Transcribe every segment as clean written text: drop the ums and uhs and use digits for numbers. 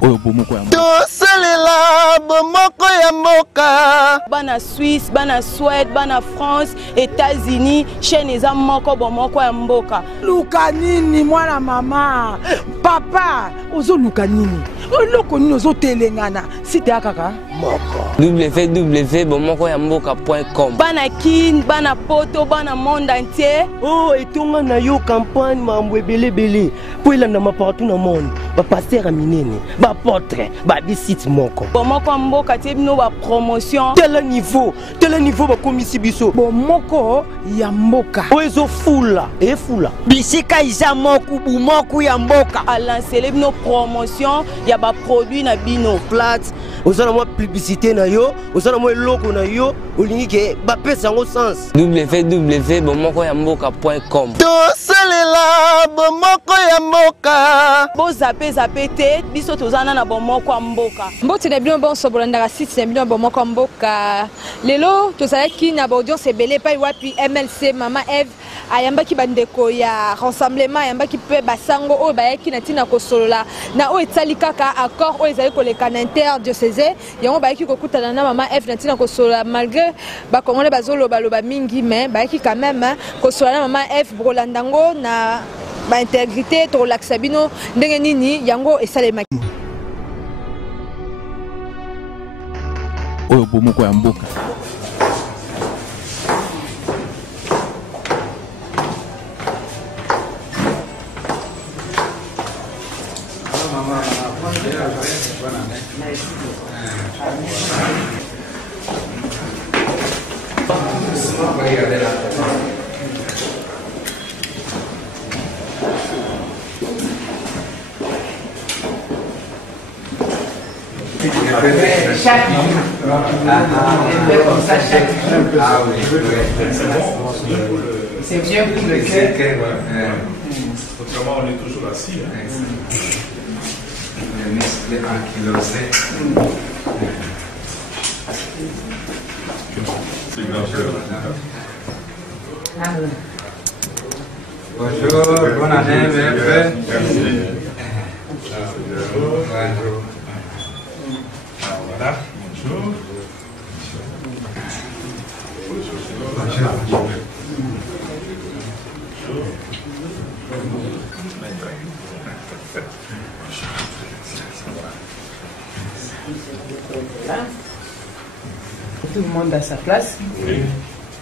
tosalela bomoko ya mboka. Bana Suisse, bana Suède, bana France, États-Unis, chaîne eza moko bomoko ya mboka. Luka nini mwana mama? Papa, ozo luka nini? Oloko nini ozo telengana? Site akaka moko. www.bomokoyamboka.com. Bana Kin, bana Poto, bana monde entier. Oh, etonga na yo campagne mambo ebele bele. Po ilanda ma partout na monde. Ba pasteur aminene, ba portrait, ba bisite moko. Bomoko mboka tie bino ba promotion. Tel niveau ba komisi biso. Bomoko ya mboka. Oezo fula, e fula. Bisika isa moku bumoku ya mboka. A lancer bino promotion ya ba produit na bino. Plate, ozana mo publicité na yo, ozana mo logo na yo, olingi ke ba pesa ngo sens. www.bomokoyamboka.com. Tosalela bomoko ya mboka. Bo zape te biso tozana na bomoko ya mboka. Mbote na bino bon sobolanda site na bino bomoko ya mboka. Lelo tozalaki na audience ebele pa wapi MLC Mama Eve ayambaki bandeko ya rassemblement ayambaki pe basango oyo bayaki na tina kosolola na oyo etali kaka accord oyo ezali koleka na interdiocese yango bayaki kokutana na Mama Eve na tina kosolola malgré bakongole bazoloba mingi mais bayaki quand même kosolola na Mama Eve bokolandango na ba intégrité to relaxa bino ndenge nini yango esalemaki oyo bomoko ya mboka. Chaque comme ça, chaque c'est bien pour le cœur. Autrement, on est toujours assis. Le muscle ankylosé. Bonjour, bonne année, merci. Voilà, bonjour. Tout le monde à sa place.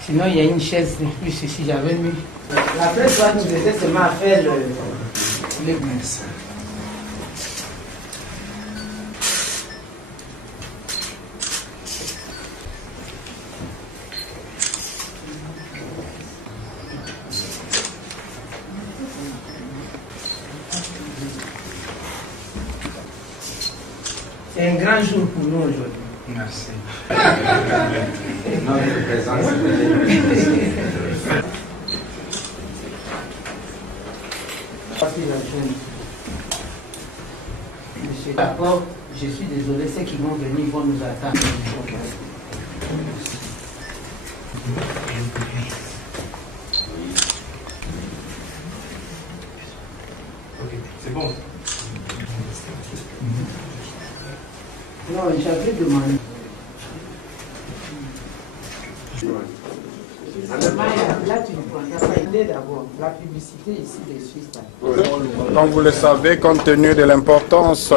Sinon, il y a une chaise de plus si j'avais mis. La presse va nous aider seulement à faire le mince. C'est un grand jour pour nous aujourd'hui. Merci. Notre présence. Monsieur, d'accord, je suis désolé, ceux qui vont venir vont nous attendre. Ok, c'est bon. Non, j'avais demandé. Là, tu ne prends pas d'abord. La publicité ici des Suisses. Comme vous le savez, compte tenu de l'importance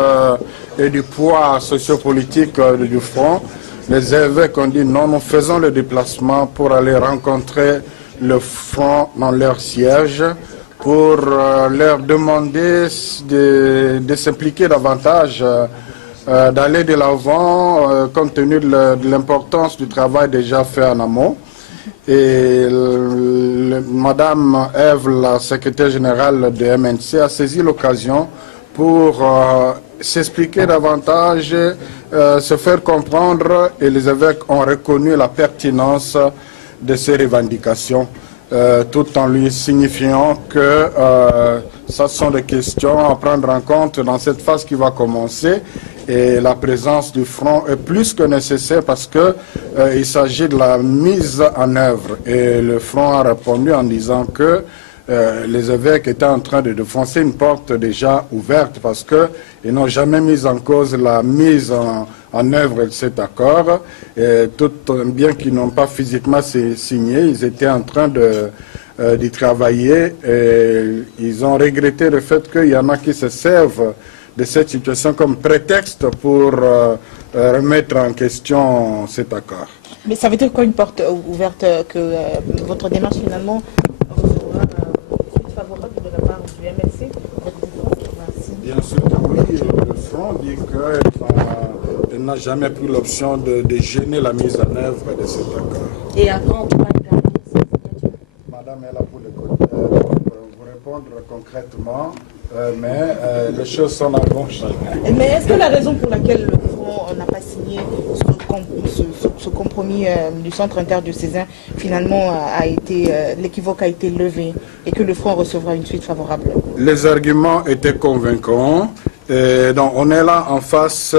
et du poids sociopolitique du front, les évêques ont dit non, nous faisons le déplacement pour aller rencontrer le front dans leur siège pour leur demander de s'impliquer davantage, d'aller de l'avant compte tenu de l'importance du travail déjà fait en amont. Et Madame Eve, la secrétaire générale de MNC, a saisi l'occasion pour s'expliquer davantage, se faire comprendre, et les évêques ont reconnu la pertinence de ces revendications, tout en lui signifiant que ce sont des questions à prendre en compte dans cette phase qui va commencer. Et la présence du front est plus que nécessaire parce que il s'agit de la mise en œuvre. Et le front a répondu en disant que les évêques étaient en train de défoncer une porte déjà ouverte parce qu'ils n'ont jamais mis en cause la mise en œuvre de cet accord. Et tout bien qu'ils n'ont pas physiquement signé, ils étaient en train d'y travailler et ils ont regretté le fait qu'il y en a qui se servent de cette situation comme prétexte pour remettre en question cet accord. Mais ça veut dire quoi une porte ouverte, que votre démarche finalement recevra une suite favorable de la part du MLC? Bien sûr que oui, le Front dit qu'elle n'a jamais pris l'option de gêner la mise en œuvre de cet accord. Et avant, on va Madame est là pour vous répondre concrètement, mais les choses sont en bon chemin. Mais est-ce que la raison pour laquelle le Front n'a pas signé ce compromis du centre interdiocésain, finalement, l'équivoque a été levé et que le Front recevra une suite favorable? Les arguments étaient convaincants. Et donc on est là en face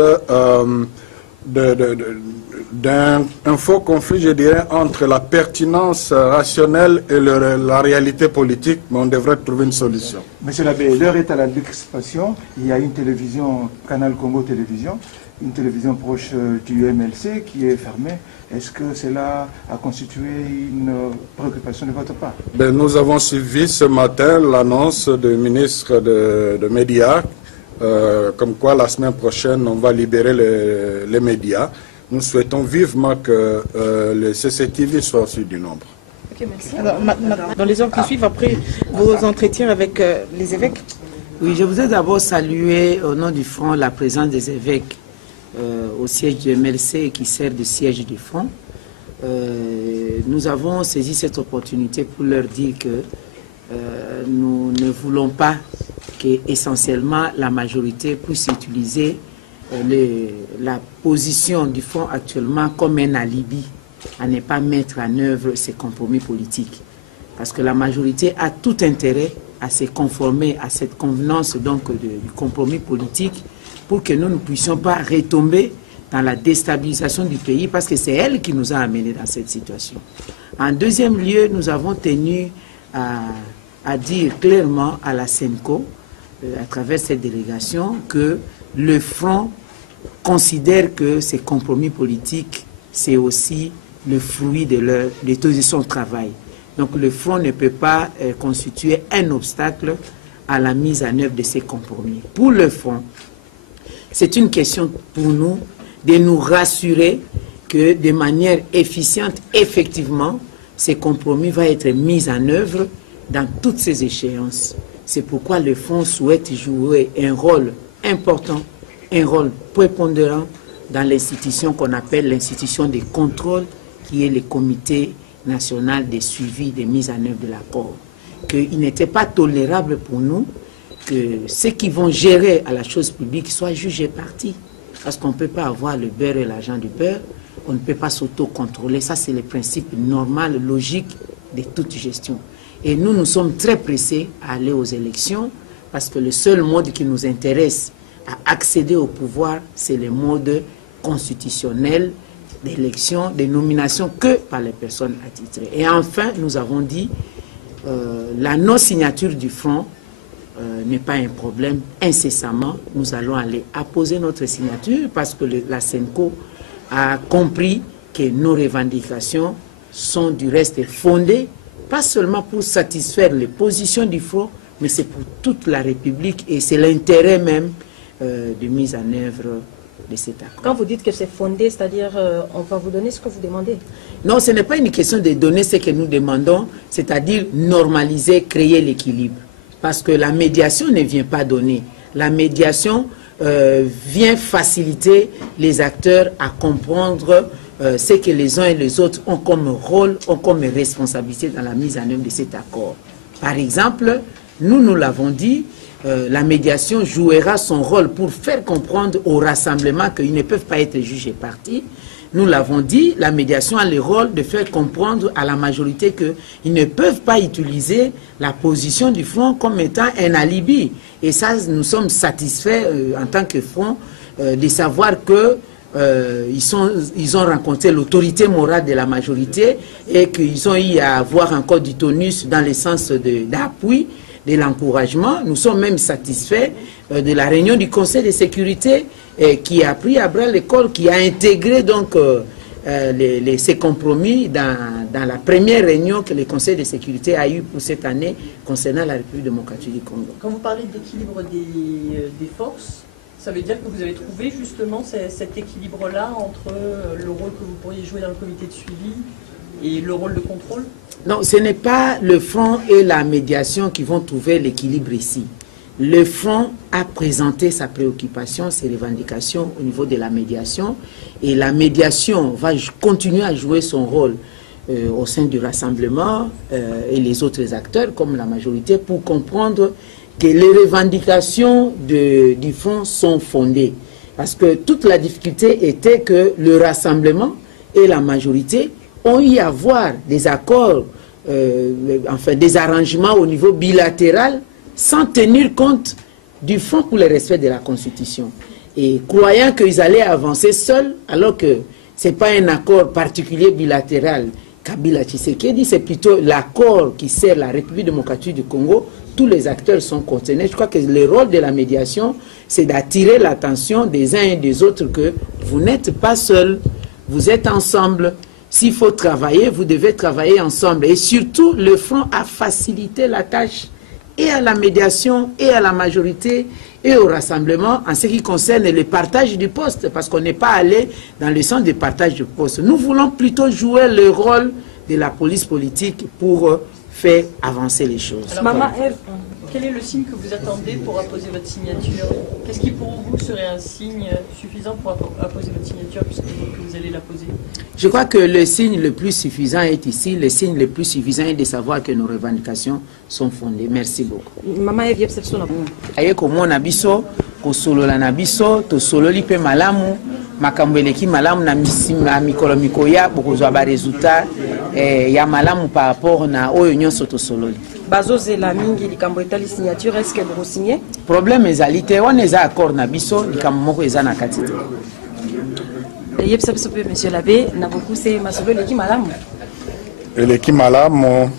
d'un faux conflit, je dirais, entre la pertinence rationnelle et la réalité politique, mais on devrait trouver une solution. Monsieur l'abbé, l'heure est à la décrispation. Il y a une télévision, Canal Congo Télévision, une télévision proche du MLC qui est fermée. Est-ce que cela a constitué une préoccupation de votre part? Nous avons suivi ce matin l'annonce du ministre de Médias, comme quoi la semaine prochaine on va libérer les médias. Nous souhaitons vivement que le CCTV soit aussi du nombre. Ok, merci. Alors, dans les heures qui suivent, après vos entretiens avec les évêques? Oui, je voudrais d'abord saluer au nom du Front la présence des évêques au siège du MLC qui sert de siège du Front. Nous avons saisi cette opportunité pour leur dire que nous ne voulons pas qu'essentiellement la majorité puisse utiliser la position du Front actuellement comme un alibi à ne pas mettre en œuvre ces compromis politiques. Parce que la majorité a tout intérêt à se conformer à cette convenance donc du compromis politique pour que nous ne puissions pas retomber dans la déstabilisation du pays parce que c'est elle qui nous a amenés dans cette situation. En deuxième lieu, nous avons tenu à dire clairement à la SENCO, à travers cette délégation, que le Front considère que ces compromis politiques, c'est aussi le fruit de son travail. Donc le Front ne peut pas constituer un obstacle à la mise en œuvre de ces compromis. Pour le Front, c'est une question pour nous de nous rassurer que de manière efficiente, effectivement, ces compromis vont être mis en œuvre dans toutes ces échéances. C'est pourquoi le Front souhaite jouer un rôle important, un rôle prépondérant dans l'institution qu'on appelle l'institution de contrôle, qui est le comité national de suivi de mise en œuvre de l'accord. Qu'il n'était pas tolérable pour nous que ceux qui vont gérer à la chose publique soient jugés partis. Parce qu'on ne peut pas avoir le beurre et l'argent du beurre, on ne peut pas s'auto-contrôler. Ça, c'est le principe normal, logique de toute gestion. Et nous, nous sommes très pressés à aller aux élections parce que le seul mode qui nous intéresse à accéder au pouvoir, c'est le mode constitutionnel d'élection, de nomination que par les personnes attitrées. Et enfin, nous avons dit la non-signature du Front n'est pas un problème. Incessamment, nous allons aller apposer notre signature parce que la SENCO a compris que nos revendications sont du reste fondées, pas seulement pour satisfaire les positions du Front, mais c'est pour toute la République et c'est l'intérêt même de mise en œuvre de cet accord. Quand vous dites que c'est fondé, c'est-à-dire on va vous donner ce que vous demandez? Non, ce n'est pas une question de donner ce que nous demandons, c'est-à-dire normaliser, créer l'équilibre. Parce que la médiation ne vient pas donner. La médiation vient faciliter les acteurs à comprendre ce que les uns et les autres ont comme rôle, ont comme responsabilité dans la mise en œuvre de cet accord. Par exemple, nous l'avons dit, la médiation jouera son rôle pour faire comprendre au rassemblement qu'ils ne peuvent pas être jugés partis. Nous l'avons dit, la médiation a le rôle de faire comprendre à la majorité qu'ils ne peuvent pas utiliser la position du Front comme étant un alibi. Et ça, nous sommes satisfaits en tant que Front de savoir que ils ont rencontré l'autorité morale de la majorité et qu'ils ont eu à avoir encore du tonus dans le sens d'appui, de l'encouragement. Nous sommes même satisfaits de la réunion du Conseil de sécurité qui a pris à bras le corps, qui a intégré donc ces compromis dans la première réunion que le Conseil de sécurité a eu pour cette année concernant la République démocratique du Congo. Quand vous parlez d'équilibre des forces, ça veut dire que vous avez trouvé justement cet équilibre-là entre le rôle que vous pourriez jouer dans le comité de suivi et le rôle de contrôle? Non, ce n'est pas le front et la médiation qui vont trouver l'équilibre ici. Le front a présenté sa préoccupation, ses revendications au niveau de la médiation, et la médiation va continuer à jouer son rôle au sein du rassemblement et les autres acteurs comme la majorité pour comprendre que les revendications du front sont fondées. Parce que toute la difficulté était que le rassemblement et la majorité ont eu à voir des accords, enfin des arrangements au niveau bilatéral sans tenir compte du front pour le respect de la Constitution. Et croyant qu'ils allaient avancer seuls, alors que ce n'est pas un accord particulier bilatéral, Kabila Tshisekedi, c'est plutôt l'accord qui sert la République démocratique du Congo. Tous les acteurs sont concernés. Je crois que le rôle de la médiation, c'est d'attirer l'attention des uns et des autres que vous n'êtes pas seuls, vous êtes ensemble. S'il faut travailler, vous devez travailler ensemble. Et surtout, le front a facilité la tâche et à la médiation, et à la majorité, et au rassemblement, en ce qui concerne le partage du poste, parce qu'on n'est pas allé dans le sens du partage du poste. Nous voulons plutôt jouer le rôle de la police politique pour faire avancer les choses. Alors, Maman Ève, quel est le signe que vous attendez pour apposer votre signature? Qu'est-ce qui pour vous serait un signe suffisant pour apposer votre signature puisque vous allez la poser? Je crois que le signe le plus suffisant est ici. Le signe le plus suffisant est de savoir que nos revendications sont fondées. Merci beaucoup. Maman Ève, perception na vous. Aye komona biso, kosolola na biso, tosololi pe malamu, makambo eleki malamu na mikolo mikoya bokozwa ba résultat ya malamu par rapport na oyo nyonso tosololi. Bazozela mingi likambo etali signature, est-ce que vous signez? Problème ezali te, on eza accord na biso, likambo moko eza na kati te. Yebisa biso pe monsieur l'abbé, na beaucoup c'est masolo eleki malamu. Eleki malamu,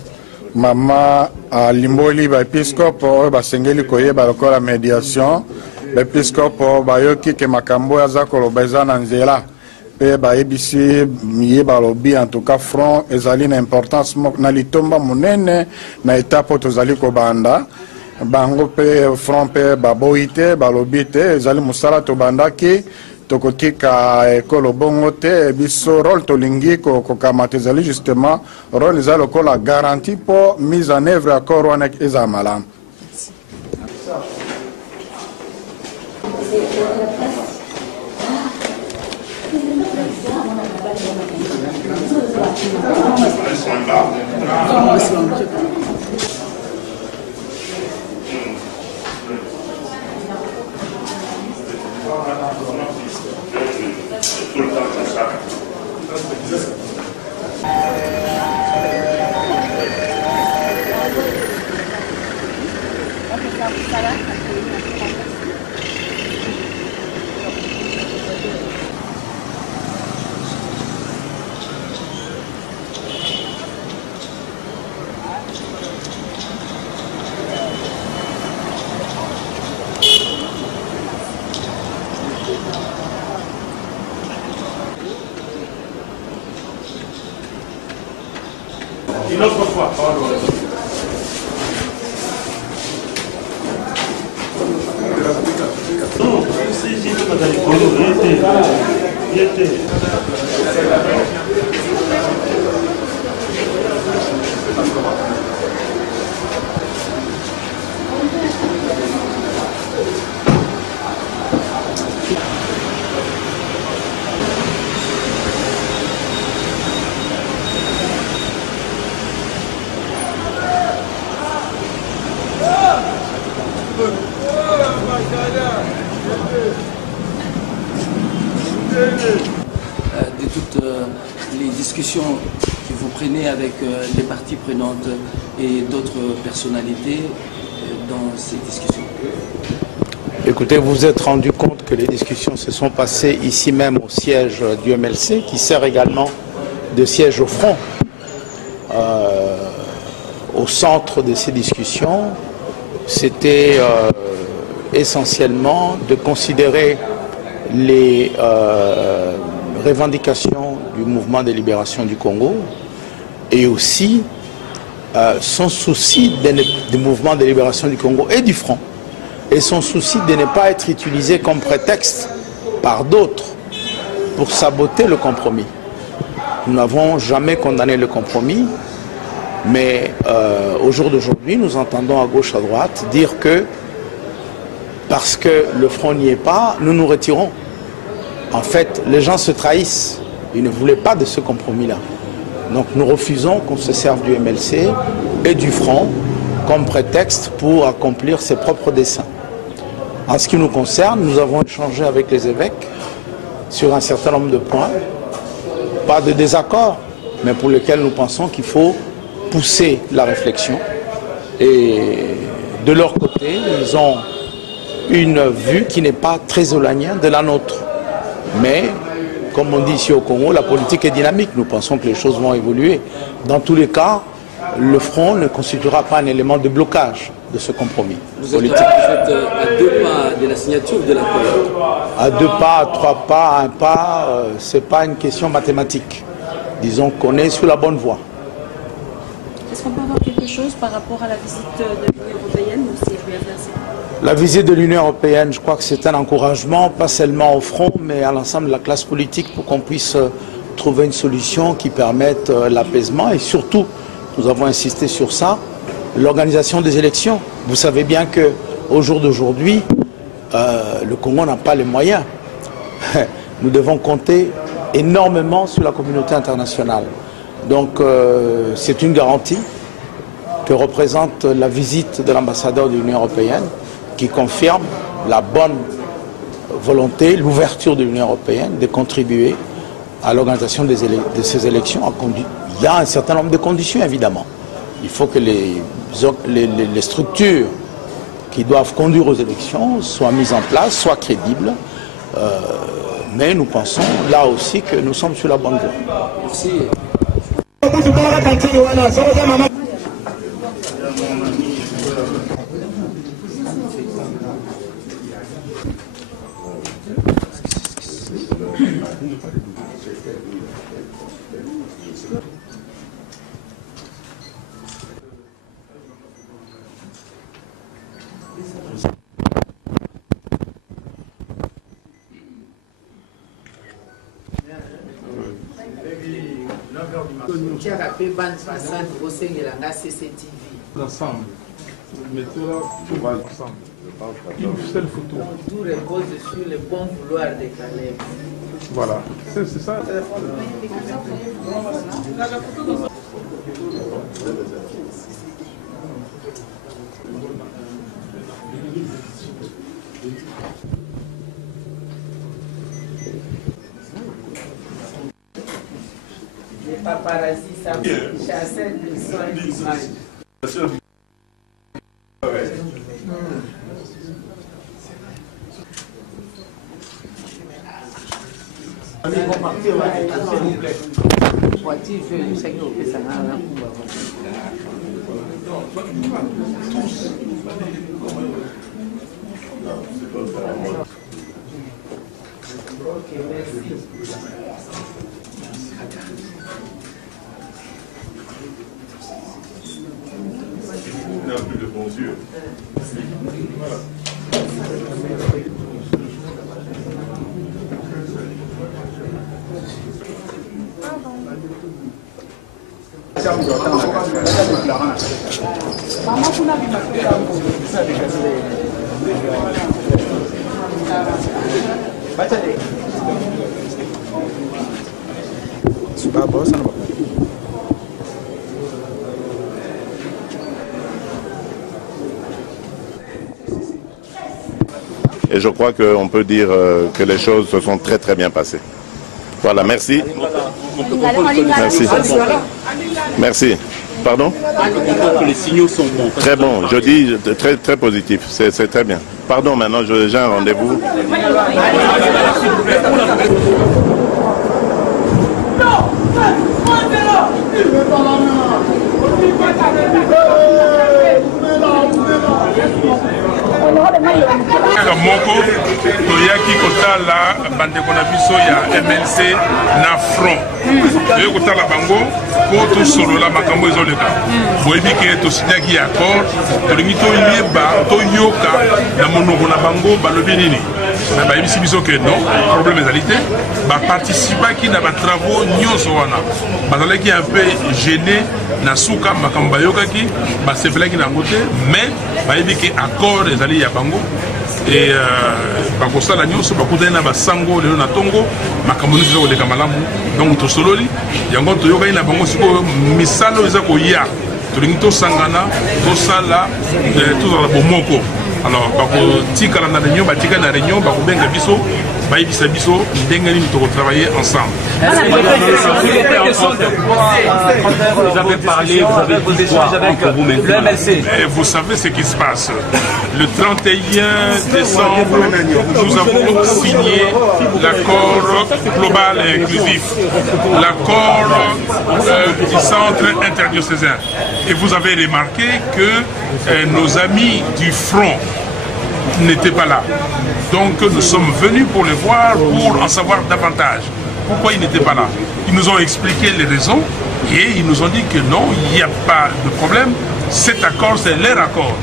mama alimboli ba episcope basengeli koyeba lokola médiation. Ba episcope bayoki ke makambo aza koloba eza na nzela. Pe ba ebisi yeba lobi en tout cas front ezali na importance na litomba monene na étape tozali kobanda. Bango pe front pe baboite balobi te ezali musala tobandaki tokotika ekolo bongo te biso rôle tolingi kokamata ezali justement rôle ezali lokola garantie pour mise en œuvre accord wana eza malamu. Une autre fois. De toutes les discussions que vous prenez avec les parties prenantes et d'autres personnalités dans ces discussions? Écoutez, vous vous êtes rendu compte que les discussions se sont passées ici même au siège du MLC, qui sert également de siège au front. Au centre de ces discussions, c'était essentiellement de considérer les revendications du mouvement de libération du Congo et aussi son souci du mouvement de libération du Congo et du front, et son souci de ne pas être utilisé comme prétexte par d'autres pour saboter le compromis. Nous n'avons jamais condamné le compromis, mais au jour d'aujourd'hui, nous entendons à gauche, à droite, dire que parce que le front n'y est pas, nous nous retirons. En fait, les gens se trahissent. Ils ne voulaient pas de ce compromis-là. Donc nous refusons qu'on se serve du MLC et du front comme prétexte pour accomplir ses propres desseins. En ce qui nous concerne, nous avons échangé avec les évêques sur un certain nombre de points. Pas de désaccord, mais pour lesquels nous pensons qu'il faut pousser la réflexion. Et de leur côté, ils ont une vue qui n'est pas très éloignée de la nôtre. Mais, comme on dit ici au Congo, la politique est dynamique. Nous pensons que les choses vont évoluer. Dans tous les cas, le front ne constituera pas un élément de blocage de ce compromis politique. Vous êtes à 2 pas de la signature de l'accord. À 2 pas, à 3 pas, à 1 pas, ce n'est pas une question mathématique. Disons qu'on est sur la bonne voie. Est-ce qu'on peut avoir quelque chose par rapport à la visite de l'Union européenne ou c'est rien placé? La visite de l'Union européenne, je crois que c'est un encouragement, pas seulement au front, mais à l'ensemble de la classe politique pour qu'on puisse trouver une solution qui permette l'apaisement et surtout, nous avons insisté sur ça, l'organisation des élections. Vous savez bien qu'au jour d'aujourd'hui, le Congo n'a pas les moyens. Nous devons compter énormément sur la communauté internationale. Donc c'est une garantie que représente la visite de l'ambassadeur de l'Union européenne qui confirme la bonne volonté, l'ouverture de l'Union européenne de contribuer à l'organisation de ces élections. Il y a un certain nombre de conditions, évidemment. Il faut que les structures qui doivent conduire aux élections soient mises en place, soient crédibles. Mais nous pensons là aussi que nous sommes sur la bonne voie. Merci. L'ensemble. Mettez-la tout ensemble. Une seule photo. Tout repose sur le bon vouloir de Caleb. Voilà. C'est ça. Les paparazzi savent chasser des soins d'image. Il n'a plus de bons yeux. Et je crois qu'on peut dire que les choses se sont très très bien passées. Voilà, merci. Merci. Merci. Pardon? Que les signaux sont bons. Très bon, je dis très, très positif, c'est très bien. Pardon, maintenant j'ai un rendez-vous. moko toyaki kotala bandeko na biso ya MLC na front toyaki kotala bango po tosolola makambo ezoleka boyebi ke tosinyaki accord tolingi toyeba toyoka na monoko na bango balobi nini na bayebisi biso ke non problème ezali te baparticipaki na batravaux nyonso wana bazalaki un peu gêné na suka makambo bayokaki basepelaki nango te mais bayebi ke accord ezali ya bango et bakosala nyonso bakutani na basango lelo na tongo makambo nyonso eza koleka malamu donc tosololi yango toyokani na bango sikoyo misala eza koya tolingi tosangana tosala tozala bomoko alors bakotikala na réunion batika na réunion bakobenga biso bayebisa biso ndenge nini tokotravailler ensemble. Vous avez parlé, vous avez posé avec le MLC. Et vous savez ce qui se passe. Le 31 décembre, nous avons signé l'accord global et inclusif, l'accord du centre interdiocésain. Et vous avez remarqué que nos amis du front n'étaient pas là. Donc nous sommes venus pour les voir, pour en savoir davantage. Pourquoi ils n'étaient pas là? Ils nous ont expliqué les raisons et ils nous ont dit que non, il n'y a pas de problème. Cet accord, c'est leur accord.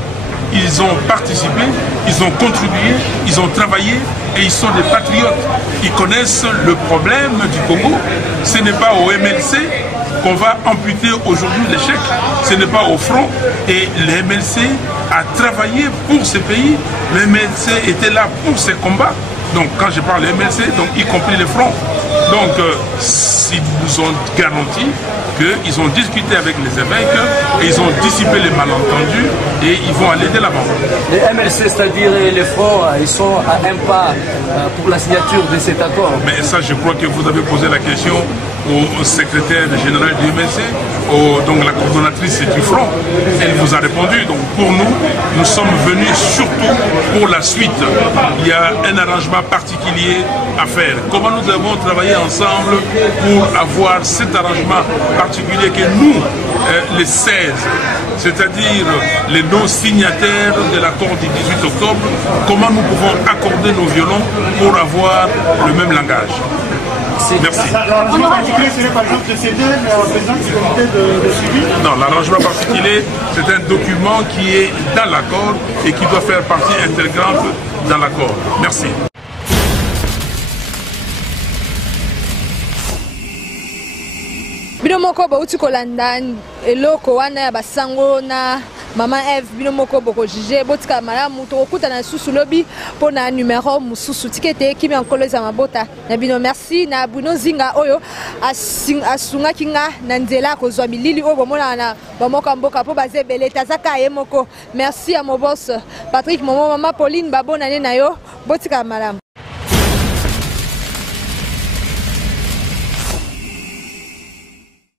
Ils ont participé, ils ont contribué, ils ont travaillé et ils sont des patriotes. Ils connaissent le problème du Congo. Ce n'est pas au MLC qu'on va amputer aujourd'hui l'échec. Ce n'est pas au front. Et le MLC a travaillé pour ce pays. Le MLC était là pour ces combats. Donc quand je parle de MLC, donc y compris les fronts. Donc ils nous ont garanti qu'ils ont discuté avec les évêques et ils ont dissipé les malentendus et ils vont aller de l'avant. Les MLC, c'est-à-dire les fronts, ils sont à un pas pour la signature de cet accord. Mais ça, je crois que vous avez posé la question au secrétaire général du MLC, donc la coordonnatrice du front. Elle vous a répondu. Donc pour nous, nous sommes venus surtout pour la suite. Il y a un arrangement particulier à faire. Comment nous devons travailler ensemble pour avoir cet arrangement particulier que nous, les 16, c'est-à-dire les non-signataires de l'accord du 18 octobre, comment nous pouvons accorder nos violons pour avoir le même langage. Merci. L'arrangement particulier serait par exemple de céder la représentante du comité de suivi? Non, l'arrangement particulier, c'est un document qui est dans l'accord et qui doit faire partie intégrante dans l'accord. Merci. Bino moko bauti kolanda eloko wana ya basango na Maman Eve bino moko boko jige botika malamu tokuta na susu lobi pona numéro mususu tikete kimi ankolo za mabota na bino merci na Bruno Zinga oyo asunga kinga na nzela kozwa bilili oyo bomona na bamoka mboka po bazebele tazaka ye moko merci à mon boss Patrick Momo Mama Pauline babona ne na yo botika malamu.